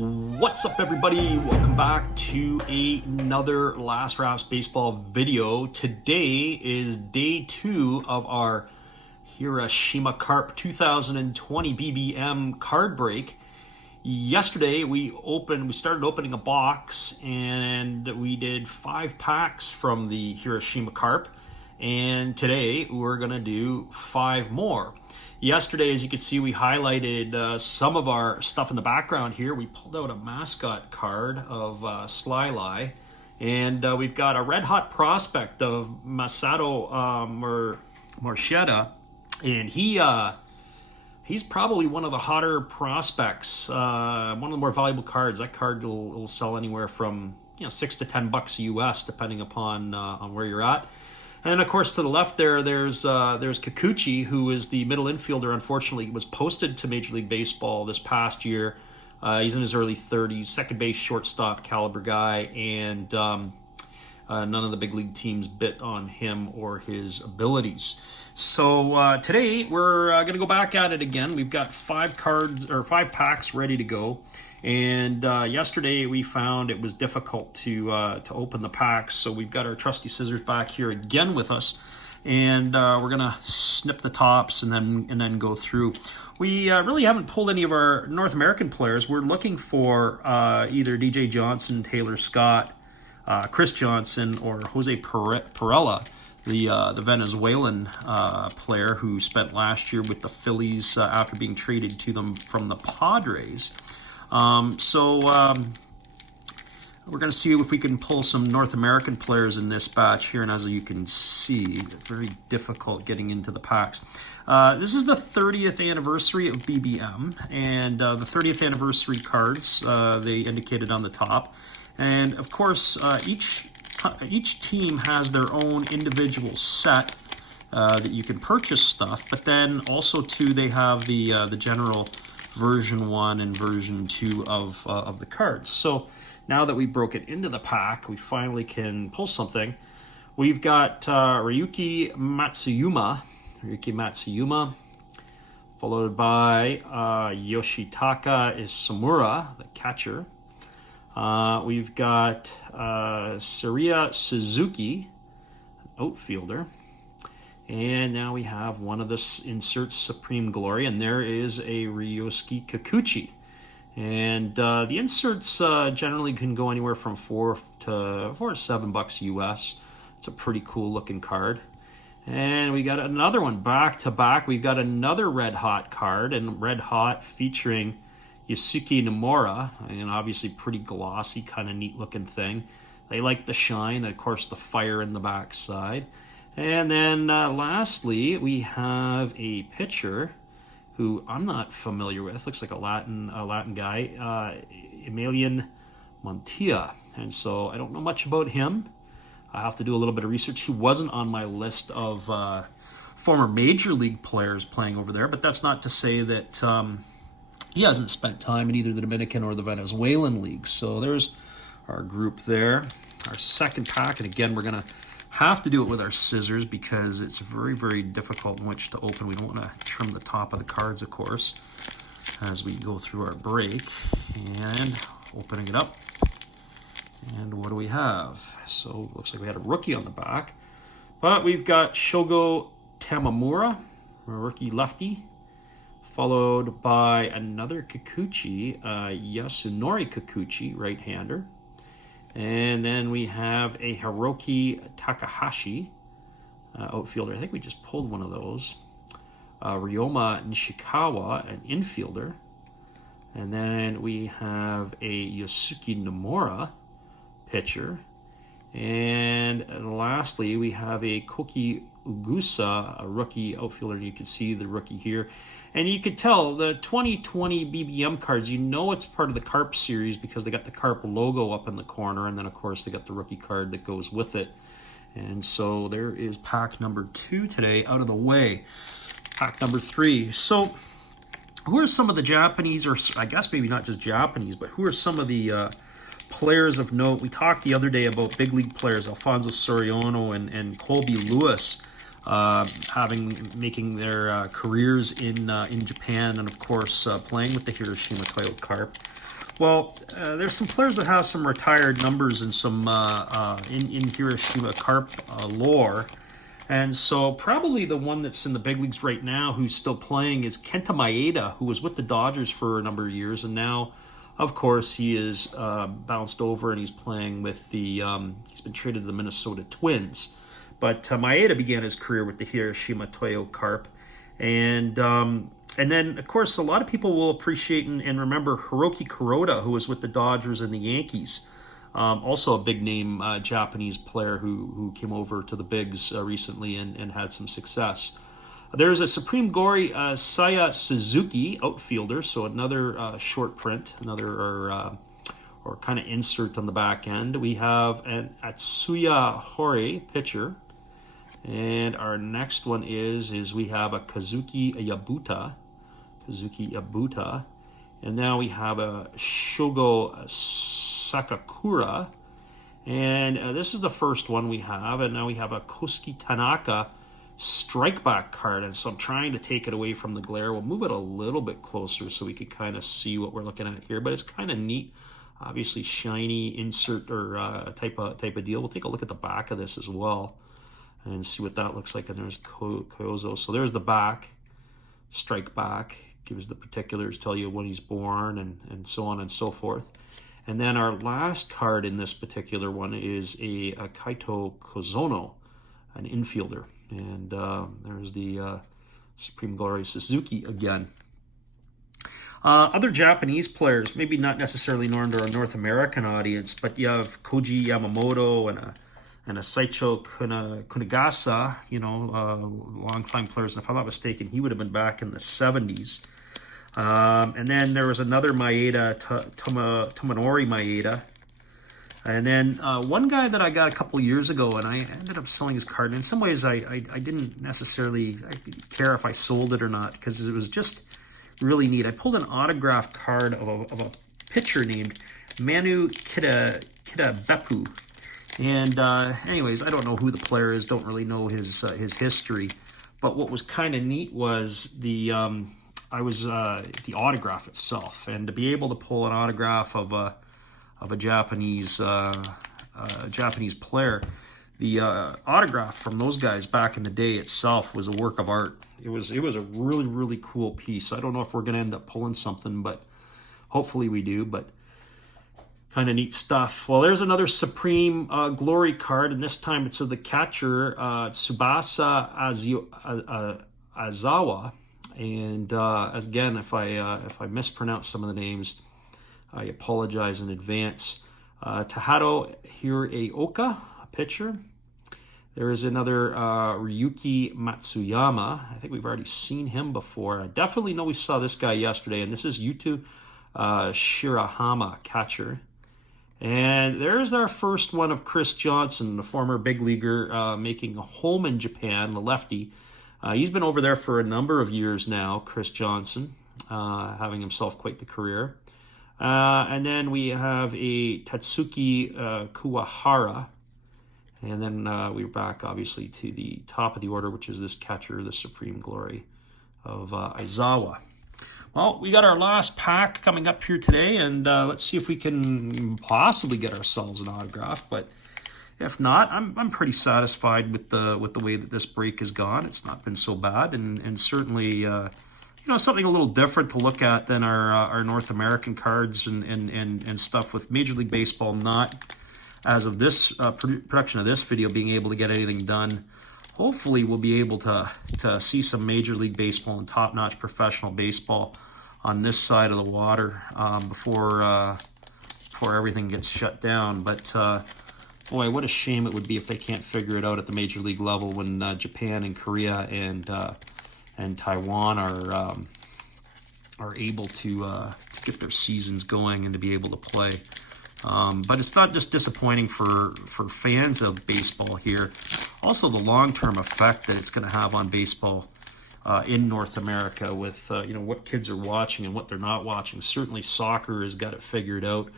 What's up, everybody? Welcome back to another Last Wraps baseball video. Today is day 2 of our Hiroshima Carp 2020 BBM card break. Yesterday we started opening a box and we did 5 packs from the Hiroshima Carp, and today we're gonna do 5 more. Yesterday, as you can see, we highlighted some of our stuff in the background here. We pulled out a mascot card of Sly, and we've got a red-hot prospect of Masato Morishita, and he's probably one of the hotter prospects, one of the more valuable cards. That card will sell anywhere from $6 to $10 US, depending upon on where you're at. And of course, to the left there's Kikuchi, who is the middle infielder. Unfortunately, was posted to Major League Baseball this past year. He's in his early 30s, second base, shortstop caliber guy, and none of the big league teams bit on him or his abilities. So today we're going to go back at it again. We've got 5 packs ready to go. And yesterday we found it was difficult to open the packs, so we've got our trusty scissors back here again with us, and we're gonna snip the tops and then go through. We really haven't pulled any of our North American players. We're looking for either DJ Johnson, Taylor Scott, Chris Johnson, or Jose Perella, the Venezuelan player who spent last year with the Phillies after being traded to them from the Padres. We're going to see if we can pull some North American players in this batch here, and as you can see, it's very difficult getting into the packs. This is the 30th anniversary of BBM, and the 30th anniversary cards, they indicated on the top. And of course, each team has their own individual set that you can purchase stuff, but then also too, they have the general version 1 and version 2 of the cards. So now that we broke it into the pack, we finally can pull something. We've got Ryuki Matsuyama, followed by Yoshitaka Isomura, the catcher. We've got Seiya Suzuki, an outfielder. And now we have one of the inserts, Supreme Glory, and there is a Ryosuke Kikuchi. And the inserts generally can go anywhere from $4 to $7 US. It's a pretty cool looking card. And we got another one back to back. We've got another Red Hot card, and Red Hot featuring Yusuke Nomura, and obviously pretty glossy, kind of neat looking thing. They like the shine, of course, the fire in the backside. And then lastly, we have a pitcher who I'm not familiar with. Looks like a Latin guy, Emilian Montilla. And so I don't know much about him. I have to do a little bit of research. He wasn't on my list of former major league players playing over there, but that's not to say that he hasn't spent time in either the Dominican or the Venezuelan leagues. So there's our group there, our second pack. And again, we're going to have to do it with our scissors because it's very, very difficult in which to open. We don't want to trim the top of the cards, of course, as we go through our break. And opening it up. And what do we have? So it looks like we had a rookie on the back. But we've got Shogo Tamamura, a rookie lefty, followed by another Kikuchi, Yasunori Kikuchi, right-hander. And then we have a Hiroki Takahashi, outfielder. I think we just pulled one of those. Ryoma Nishikawa, an infielder. And then we have a Yosuke Nomura, pitcher. And lastly, we have a Koki Ugusa, a rookie outfielder. You can see the rookie here. And you could tell the 2020 BBM cards, you know it's part of the Carp series because they got the Carp logo up in the corner. And then, of course, they got the rookie card that goes with it. And so there is pack number 2 today out of the way. Pack number 3. So who are some of the Japanese, or I guess maybe not just Japanese, but who are some of the players of note? We talked the other day about big league players, Alfonso Soriano and Colby Lewis, making their careers in Japan, and of course playing with the Hiroshima Toyo Carp. Well, there's some players that have some retired numbers and some in Hiroshima Carp lore. And so probably the one that's in the big leagues right now who's still playing is Kenta Maeda, who was with the Dodgers for a number of years. And now, of course, he is bounced over and he's playing with the, he's been traded to the Minnesota Twins. But Maeda began his career with the Hiroshima Toyo Carp. And then, of course, a lot of people will appreciate and remember Hiroki Kuroda, who was with the Dodgers and the Yankees. Also a big-name Japanese player who came over to the Bigs recently and had some success. There's a Supreme Glory Saya Suzuki, outfielder, so another short print, another or kind of insert on the back end. We have an Atsuya Hori, pitcher. And our next one is we have a Kazuki Yabuta. And now we have a Shogo Sakakura. And this is the first one we have. And now we have a Kosuke Tanaka strikeback card. And so I'm trying to take it away from the glare. We'll move it a little bit closer so we can kind of see what we're looking at here. But it's kind of neat. Obviously shiny insert or type of deal. We'll take a look at the back of this as well and see what that looks like. And there's Kozo. So there's the back, strike back, gives the particulars, tell you when he's born, and so on and so forth. And then our last card in this particular one is a Kaito Kozono, an infielder. And there's the Supreme Glory Suzuki again. Other Japanese players, maybe not necessarily known to our North American audience, but you have Koji Yamamoto and a Saicho Kunigasa, long-time players. And if I'm not mistaken, he would have been back in the 70s. And then there was another Maeda, Tomonori Maeda. And then one guy that I got a couple years ago, and I ended up selling his card. And in some ways, I didn't necessarily care if I sold it or not, because it was just really neat. I pulled an autographed card of a pitcher named Manu Kitabepu. And anyways, I don't know who the player is, don't really know his history. But what was kind of neat was the autograph itself, and to be able to pull an autograph of a Japanese player. The autograph from those guys back in the day itself was a work of art. It was a really, really cool piece. I don't know if we're going to end up pulling something, but hopefully we do. But kind of neat stuff. Well, there's another Supreme Glory card, and this time it's of the catcher Tsubasa Aizawa. And again, if I mispronounce some of the names, I apologize in advance. Tahato Hiraoka, a pitcher. There is another Ryuki Matsuyama. I think we've already seen him before. I definitely know we saw this guy yesterday, and this is Yuto Shirahama, catcher. And there's our first one of Chris Johnson, the former big leaguer, making a home in Japan, the lefty. He's been over there for a number of years now, Chris Johnson, having himself quite the career. And then we have a Tatsuki Kuwahara. And then we're back, obviously, to the top of the order, which is this catcher, the Supreme Glory of Aizawa. Well, we got our last pack coming up here today, and let's see if we can possibly get ourselves an autograph. But if not, I'm pretty satisfied with the way that this break has gone. It's not been so bad, and certainly something a little different to look at than our North American cards and stuff with Major League Baseball not, as of this production of this video, being able to get anything done. Hopefully we'll be able to see some Major League Baseball and top-notch professional baseball on this side of the water before everything gets shut down. But boy, what a shame it would be if they can't figure it out at the Major League level when Japan and Korea and Taiwan are able to get their seasons going and to be able to play. But it's not just disappointing for fans of baseball here. Also, the long-term effect that it's going to have on baseball in North America with what kids are watching and what they're not watching. Certainly, soccer has got it figured out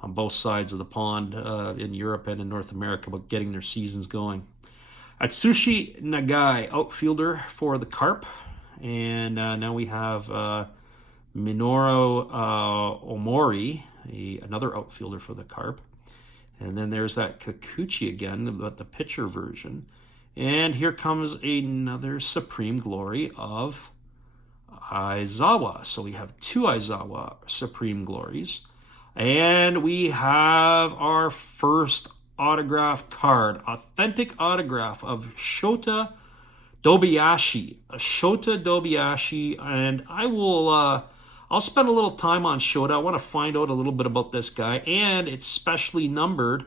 on both sides of the pond in Europe and in North America about getting their seasons going. Atsushi Nagai, outfielder for the Carp. And now we have Minoru Omori, another outfielder for the Carp. And then there's that Kikuchi again, but the pitcher version. And here comes another Supreme Glory of Aizawa. So we have 2 Aizawa Supreme Glories. And we have our first autograph card, authentic autograph of Shota Dobayashi. Shota Dobayashi. And I'll spend a little time on Shota. I want to find out a little bit about this guy. And it's specially numbered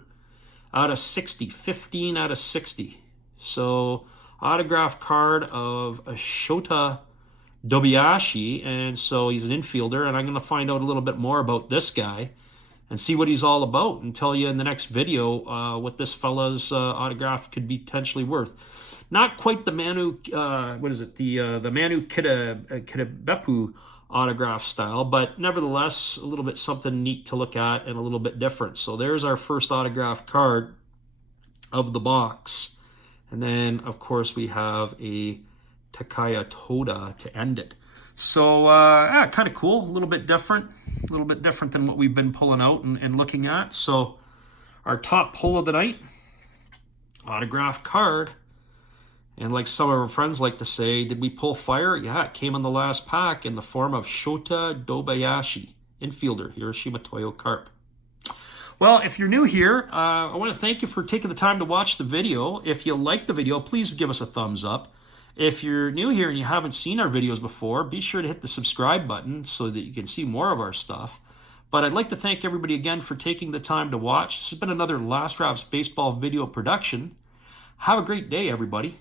out of 60, 15 out of 60. So, autograph card of Shota Dobayashi. And so he's an infielder. And I'm going to find out a little bit more about this guy and see what he's all about and tell you in the next video what this fella's autograph could be potentially worth. Not quite the Manu, the Manu Kitabepu autograph style, but nevertheless a little bit something neat to look at and a little bit different. So there's our first autograph card of the box. And then, of course, we have a Takaya Toda to end it. So, kind of cool, a little bit different than what we've been pulling out and looking at. So, our top pull of the night, autograph card. And like some of our friends like to say, did we pull fire? Yeah, it came in the last pack in the form of Shota Dobayashi, infielder, Hiroshima Toyo Carp. Well, if you're new here, I want to thank you for taking the time to watch the video. If you like the video, please give us a thumbs up. If you're new here and you haven't seen our videos before, be sure to hit the subscribe button so that you can see more of our stuff. But I'd like to thank everybody again for taking the time to watch. This has been another Last Raps Baseball video production. Have a great day, everybody.